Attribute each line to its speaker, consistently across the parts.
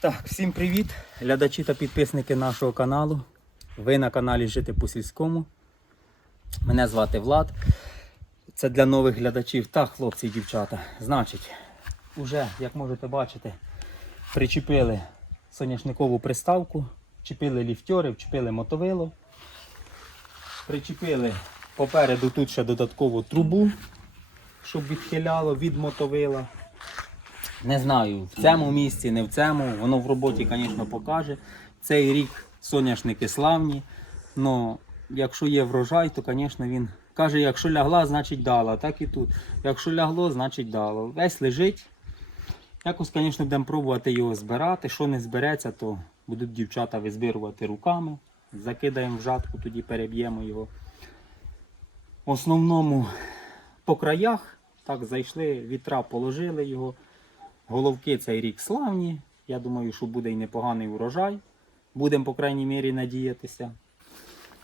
Speaker 1: Так, всім привіт, глядачі та підписники нашого каналу. Ви на каналі Жити по сільському. Мене звати Влад. Це для нових глядачів та хлопці і дівчата. Значить, уже, як можете бачити, причепили соняшникову приставку, вчепили ліфтьори, вчепили мотовило. Причепили попереду тут ще додаткову трубу, щоб відхиляло від мотовила. Не знаю, в цьому місці, не в цьому. Воно в роботі, звісно, покаже. Цей рік соняшники славні. але якщо є врожай, то, звісно, він каже, якщо лягла, значить дала. Так і тут. Якщо лягло, значить дало. Весь лежить. Якось, звісно, будемо пробувати його збирати. Що не збереться, то будуть дівчата визбирувати руками. Закидаємо в жатку, тоді переб'ємо його. В основному по краях так зайшли, вітра положили його. Головки цей рік славні. Я думаю, що буде і непоганий урожай. Будемо, по крайній мірі, надіятися.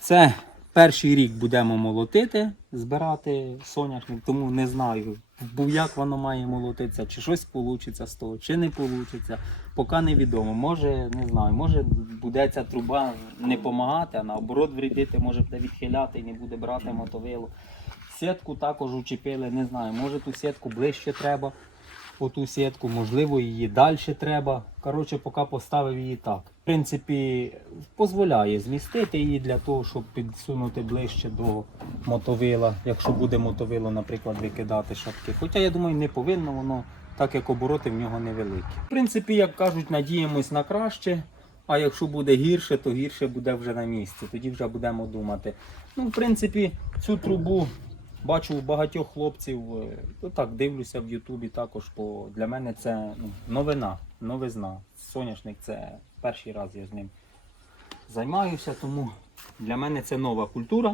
Speaker 1: Це перший рік будемо молотити, збирати соняшник, тому не знаю, як воно має молотитися, чи щось вийде з того, чи не вийде. Поки невідомо. Може, не знаю, може буде ця труба не допомагати, а наоборот вредити, може буде відхиляти і не буде брати мотовило. Сітку також учепили, не знаю, може ту сітку ближче треба по ту сітку, можливо, її далі треба. Коротше, поки поставив її так. В принципі, дозволяє змістити її для того, щоб підсунути ближче до мотовила, якщо буде мотовило, наприклад, викидати шапки. Хоча я думаю, не повинно воно, так як обороти в нього невеликі. В принципі, як кажуть, надіємось на краще. А якщо буде гірше, то гірше буде вже на місці. Тоді вже будемо думати. Ну, в принципі, цю трубу Бачу у багатьох хлопців, е, ну так дивлюся в Ютубі також, бо для мене це ну, новина, новизна. Соняшник це перший раз я з ним займаюся, тому для мене це нова культура.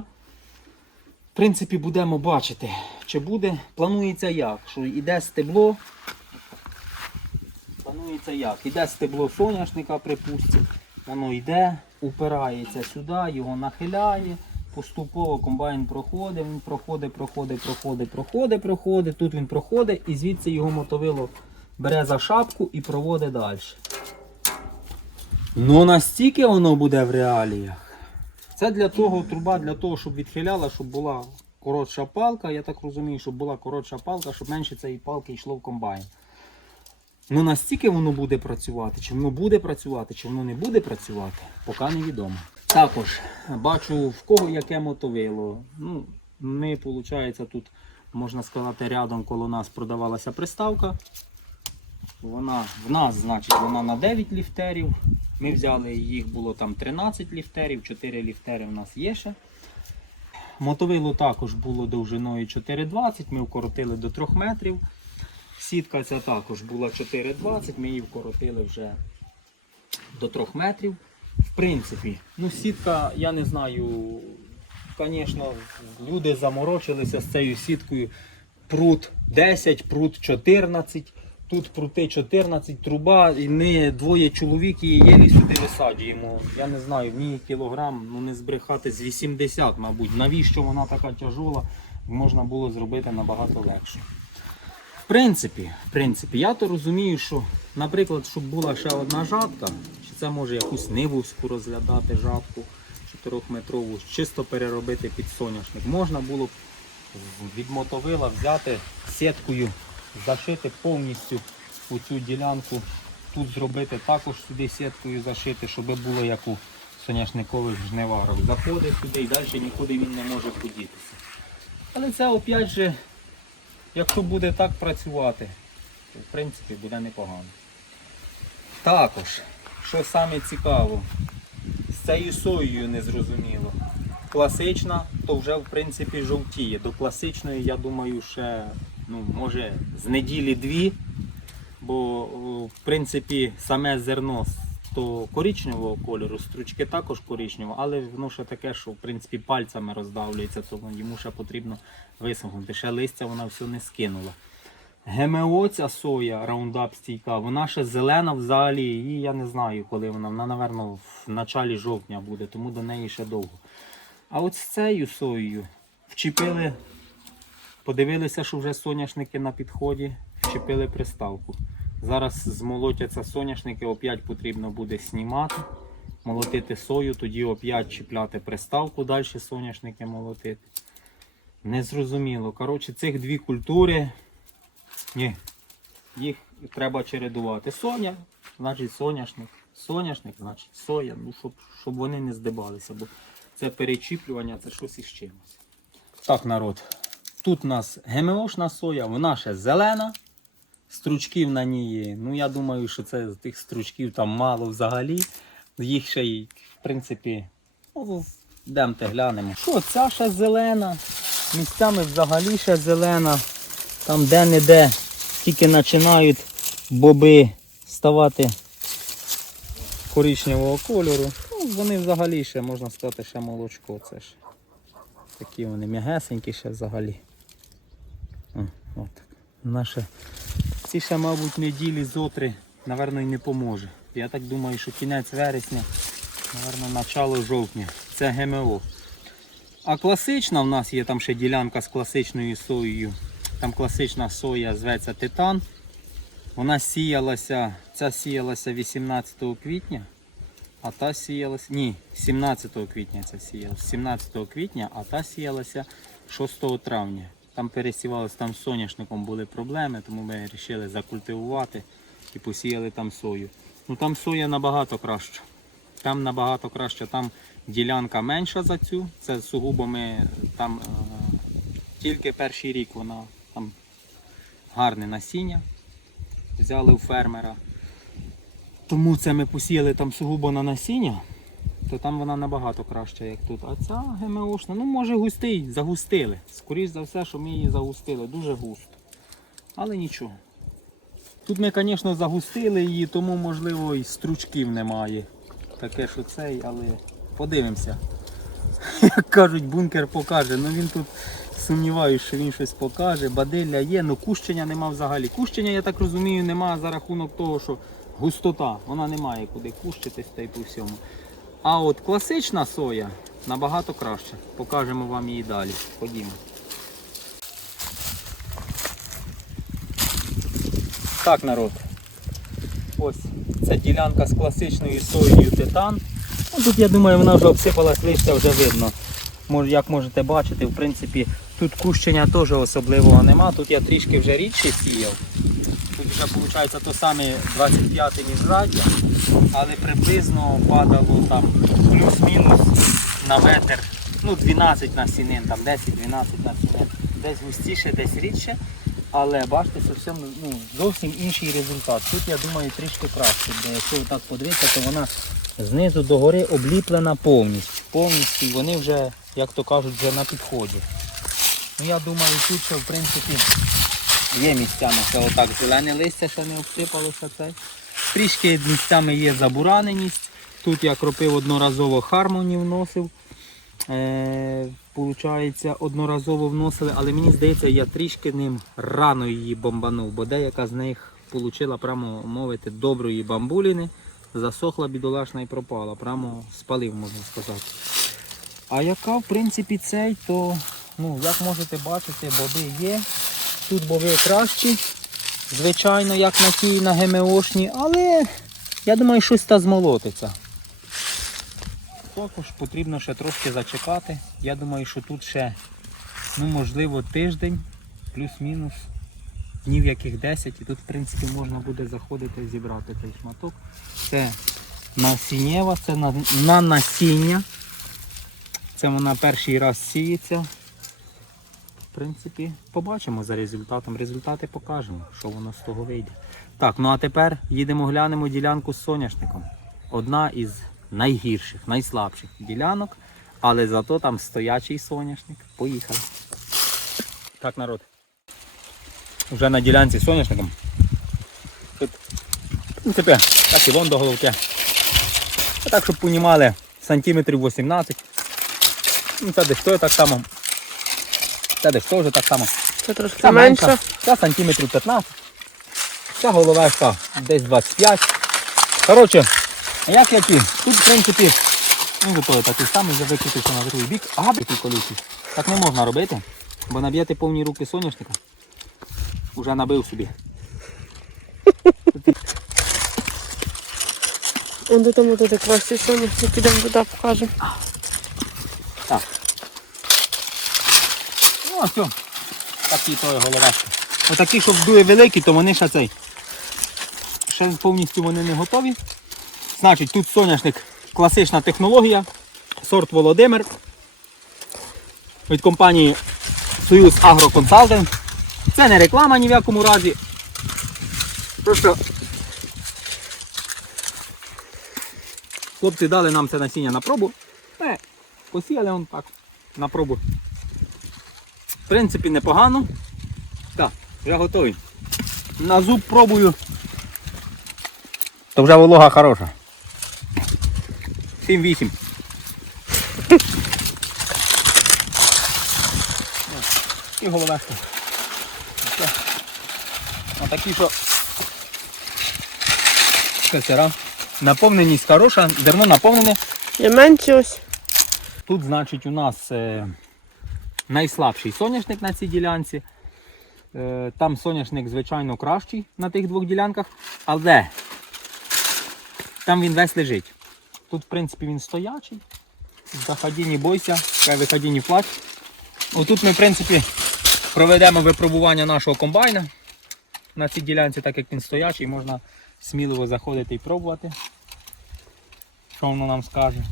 Speaker 1: В принципі, будемо бачити, чи буде. Планується як, що йде стебло. Планується як? Іде стебло соняшника, припустимо, воно йде, упирається сюди, його нахиляє. Поступово комбайн проходить, він проходить, проходить, проходить, проходить, проходить. Тут він проходить і звідси його мотовило бере за шапку і проводить далі. Ну настільки воно буде в реаліях. Це для того труба, для того, щоб відхиляла, щоб була коротша палка. Я так розумію, щоб була коротша палка, щоб менше цієї палки йшло в комбайн. Ну настільки воно буде працювати, чи воно буде працювати, чи воно не буде працювати, поки невідомо. Також бачу в кого яке мотовило. Ну, Ми, виходить, тут, можна сказати, рядом коло нас продавалася приставка. Вона в нас, значить, вона на 9 ліфтерів. Ми взяли їх, було там 13 ліфтерів, 4 ліфтери в нас є ще. Мотовило також було довжиною 4,20, ми вкоротили до 3 метрів. Сітка ця також була 4,20, ми її вкоротили вже до 3 метрів. В принципі, ну сітка, я не знаю, звісно, люди заморочилися з цією сіткою. Прут 10, прут 14, тут прути 14, труба, і ми двоє чоловік її єлі сюди висаджуємо. Я не знаю, в ній кілограм, ну не збрехати з 80, мабуть. Навіщо вона така тяжола, можна було зробити набагато легше. В принципі, в принципі, я то розумію, що, наприклад, щоб була ще одна жатка, це може якусь нивовську розглядати жатку 4-метрову, чисто переробити під соняшник. Можна було б від мотовила взяти сіткою, зашити повністю у цю ділянку. Тут зробити також сюди сіткою зашити, щоб було як у соняшникових жниварах. Заходить сюди і далі нікуди він не може подітися. Але це опять же. Якщо буде так працювати, то в принципі буде непогано. Також, що саме цікаво, з цією соєю не зрозуміло. Класична, то вже в принципі жовтіє. До класичної, я думаю, ще ну, може з неділі дві, бо в принципі саме зерно то коричневого кольору, стручки також коричневого, але воно ще таке, що в принципі пальцями роздавлюється, тому йому ще потрібно висохнути. Ще листя вона все не скинула. ГМО ця соя, раундап стійка, вона ще зелена взагалі, і я не знаю, коли вона. Вона, напевно, в началі жовтня буде, тому до неї ще довго. А от з цією соєю вчепили, подивилися, що вже соняшники на підході, вчепили приставку. Зараз змолотяться соняшники, опять потрібно буде знімати, молотити сою, тоді опять чіпляти приставку, далі соняшники молотити. Незрозуміло. Коротше, цих дві культури, ні, їх треба чередувати. Соня, значить соняшник. Соняшник, значить соя, ну, щоб, щоб вони не здибалися, бо це перечіплювання, це щось із чимось. Так, народ. Тут у нас ГМОшна соя, вона ще зелена. Стручків на ній є. Ну, я думаю, що це тих стручків там мало взагалі. Їх ще й, в принципі, ну, йдемте глянемо. Що, ця ще зелена. Місцями взагалі ще зелена. Там де-не-де тільки починають боби ставати коричневого кольору. Ну, вони взагалі ще, можна сказати, ще молочко. Це ж. Такі вони м'ягесенькі ще взагалі. О, от. Наше. Ці ще, мабуть, неділі зотри, напевно, і не поможе. Я так думаю, що кінець вересня, напевно, начало жовтня. Це ГМО. А класична в нас є там ще ділянка з класичною соєю. Там класична соя зветься Титан. Вона сіялася, ця сіялася 18 квітня, а та сіялася. Ні, 17 квітня ця сіялася. 17 квітня, а та сіялася 6 травня. Там пересівалися, там з соняшником були проблеми, тому ми вирішили закультивувати і посіяли там сою. Ну там соя набагато краще. Там набагато краще, там ділянка менша за цю. Це сугубо ми там е, тільки перший рік вона гарне насіння взяли у фермера. Тому це ми посіяли там сугубо на насіння, то там вона набагато краща, як тут. А ця ГМОшна, ну може густий, загустили. Скоріше за все, що ми її загустили, дуже густо. Але нічого. Тут ми, звісно, загустили її, тому можливо і стручків немає. Таке, що цей, але подивимося. Як кажуть, бункер покаже. Ну він тут сумніваюся, що він щось покаже. Бадилля є, але кущення нема взагалі. Кущення, я так розумію, нема за рахунок того, що густота, вона не має куди кущитись та й по всьому. А от класична соя набагато краще. Покажемо вам її далі. Ходімо. Так, народ. Ось це ділянка з класичною соєю титан. Ну, тут я думаю, вона вже обсипалась листя, вже видно. Як можете бачити, в принципі, тут кущення теж особливого нема. Тут я трішки вже рідше сіяв. Тут вже виходить то саме 25 міжраддя, але приблизно падало там плюс-мінус на метр, ну 12 на сінин, там 10-12 на сінин. Десь густіше, десь рідше. Але бачите, зовсім ну, зовсім інший результат. Тут я думаю трішки краще, бо якщо так подивитися, то вона знизу до гори обліплена повністю. Повністю вони вже, як то кажуть, вже на підході. Ну я думаю, тут ще в принципі є місцями, що отак зелене листя ще не обсипалося це. Трішки місцями є забураненість. Тут я кропив одноразово хармоні вносив. Е, Получається, одноразово вносили, але мені здається, я трішки ним рано її бомбанув, бо деяка з них отримала, прямо мовити, доброї бамбуліни, засохла бідолашна і пропала. Прямо спалив, можна сказати. А яка, в принципі, цей, то, ну, як можете бачити, боби є. Тут боби кращі, звичайно, як на тій на ГМОшні, але я думаю, щось та змолотиться. Також потрібно ще трошки зачекати. Я думаю, що тут ще, ну можливо, тиждень, плюс-мінус, днів яких 10. І тут, в принципі, можна буде заходити і зібрати цей шматок. Це насіннєва, це на, на насіння. Це вона перший раз сіється. Принципі, побачимо за результатом. Результати покажемо, що воно з того вийде. Так, ну а тепер їдемо глянемо ділянку з соняшником. Одна із найгірших, найслабших ділянок, але зато там стоячий соняшник. Поїхали. Так, народ. Вже на ділянці з соняшником. Тут, в принципі, так і вон до головки. А так, щоб понімали, сантиметрів 18. Ну, це десь то так само. Це десь теж так само.
Speaker 2: Це трошки
Speaker 1: Ця менша, ця сантиметрів 15. Ця головешка десь 25. Коротше, як які? Тут, в принципі, ну, готовий такий самий, вже викрутився на другий бік. Ага, такий колючий. Так не можна робити, бо наб'єте повні руки соняшника. Уже набив собі.
Speaker 2: Он до тому тут якраз ці соняшник, ідемо туди покажемо.
Speaker 1: Так. Ну, все. Такі то головешки. Отакі, щоб дує великі, то вони ще цей. Ще повністю вони не готові. Значить, тут соняшник класична технологія. Сорт Володимир. Від компанії Союз Агроконсалтинг. Це не реклама ні в якому разі. Просто хлопці дали нам це насіння на пробу. Е, посіяли он так на пробу. В принципі, непогано. Так, вже готовий. На зуб пробую. То вже волога хороша. 7-8. І головешки. Оце. Отакі, що касера. Наповненість хороша, зерно наповнене.
Speaker 2: Є менші ось.
Speaker 1: Тут, значить, у нас е, найслабший соняшник на цій ділянці. Е, там соняшник, звичайно, кращий на тих двох ділянках, але там він весь лежить. Тут, в принципі, він стоячий. Заходи, не бойся, хай виходи, не плач. Отут ми, в принципі, проведемо випробування нашого комбайна на цій ділянці, так як він стоячий, можна сміливо заходити і пробувати. Що воно нам скаже.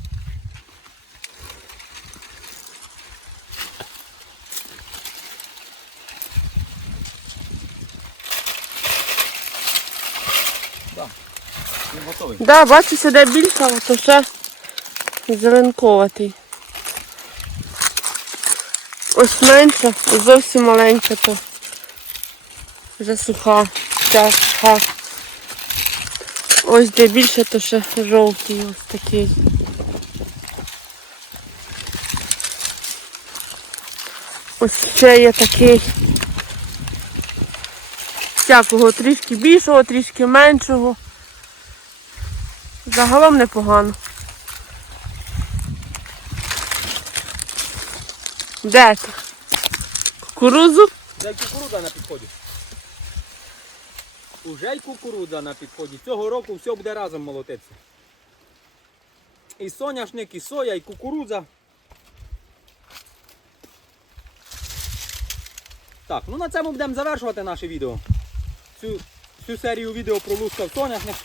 Speaker 1: Готовий.
Speaker 2: Да, бачу, сюди більше, то ще зеленковатий. Ось менша, зовсім маленька, то вже суха, ця суха. Ось де більше, то ще жовтий ось такий. Ось ще є такий. Всякого трішки більшого, трішки меншого. Загалом непогано. Де ти? Кукурузу?
Speaker 1: Вже й кукурудза на підході. Уже й кукурудза на підході. Цього року все буде разом молотитися. І соняшник, і соя, і кукурудза. Так, ну на цьому будемо завершувати наше відео. Цю, цю серію відео про лускав соняшник.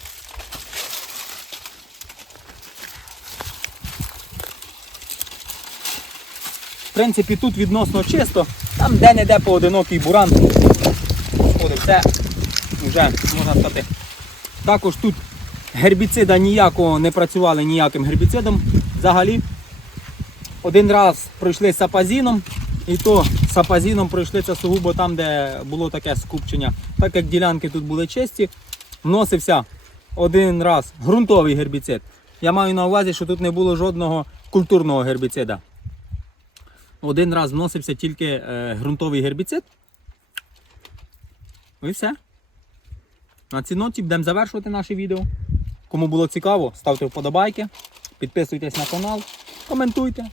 Speaker 1: Принципі, тут відносно чисто, там де-не-де поодинокий буран. Сходить, це вже можна сказати. Також тут гербіцида ніякого не працювали ніяким гербіцидом взагалі. Один раз пройшли сапазіном, і то сапазіном пройшли це сугубо там, де було таке скупчення. Так як ділянки тут були чисті, вносився один раз ґрунтовий гербіцид. Я маю на увазі, що тут не було жодного культурного гербіцида. Один раз вносився тільки е, ґрунтовий гербіцид. І все. На цій ноті будемо завершувати наше відео. Кому було цікаво, ставте вподобайки, підписуйтесь на канал, коментуйте.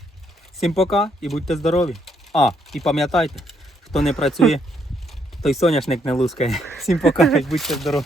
Speaker 1: Всім пока і будьте здорові. А, і пам'ятайте, хто не працює, той соняшник не лускає. Всім пока і будьте здорові.